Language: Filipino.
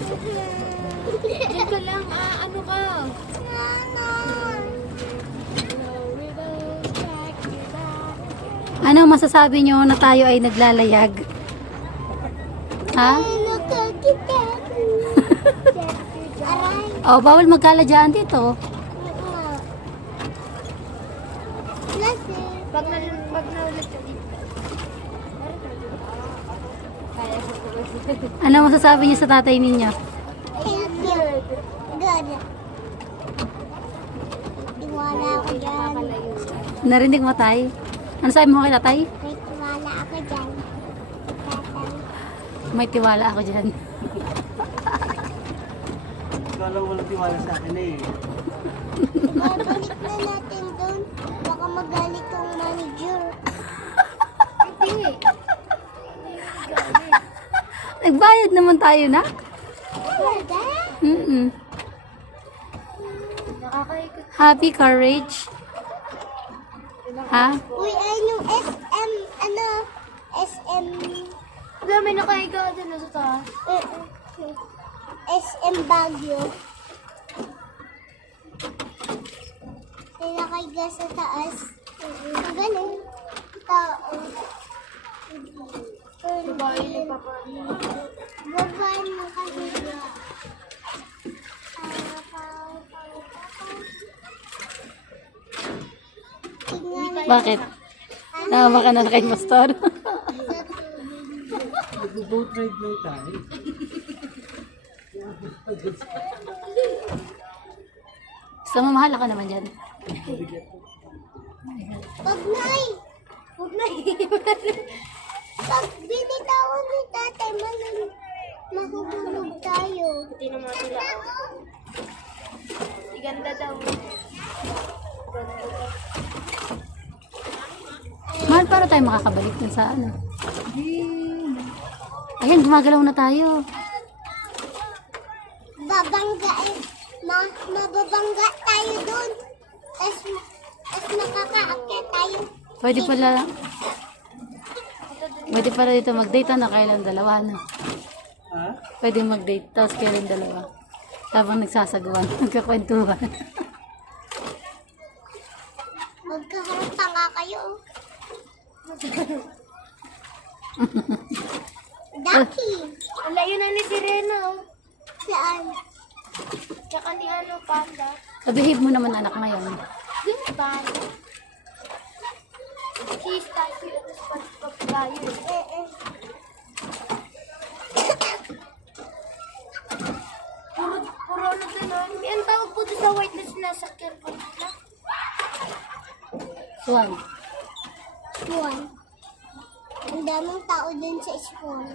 Diyan ka lang, ano ka? Ano masasabi nyo na tayo ay naglalayag? Ha? Oh, bawal magkaladyaan dito. Pag naulit ka dito. Kaya sa tuloy. Ano masasabi nyo sa tatay ninyo? Thank you. Good. Tiwala ako dyan. Narinig mo, tay? Ano sabi mo kay tatay? May tiwala ako dyan. Tatay. May tiwala ako dyan. Kala ko walang tiwala sa akin eh. Babalik na natin doon. Baka magalit ang manager. Hindi. Nagbayad naman tayo na. Talaga? Nakakaikot. Happy courage. Ha? Uy, ayun yung SM, SM, Wala, may nakahiga din sa taas. SM Baguio. May nakaiga sa taas. Ang galing. Tao. Babae na papaano. Babae nakahiga. Tingnan Bakit? Nawa ka na kay pastor. Nag-boat ride lang tayo. Gusto mo, mahala ka naman dyan. Pag nai! Huwag na Pag binitawan ni tatay, mahuhulog tayo. Hindi naman sila. Iganda daw. Mahal, para tayo makakabalik dun sa ano. Ayan, gumagalaw na tayo. Babangga eh. Mababangga tayo dun. Tapos makakaakyat tayo. Pwede pala dito mag-date na kailan dalawa, no? Ha? Pwede mag-date, tapos kailan dalawa. Habang nagsasagawan, nagkakwentuhan. Magkaharap pa nga kayo. Ducky! Ang layo na ni Sirena, oh. Saan? Tsaka ni Panda. Kabihib mo naman anak ngayon. Yung Panda. She's Tassie at the SpongeBob Lion. Puro ano gano'n. May ang tawag po doon sa whiteness na sa kirkot na. Swan. Swan. Ang daming tao dun sa school.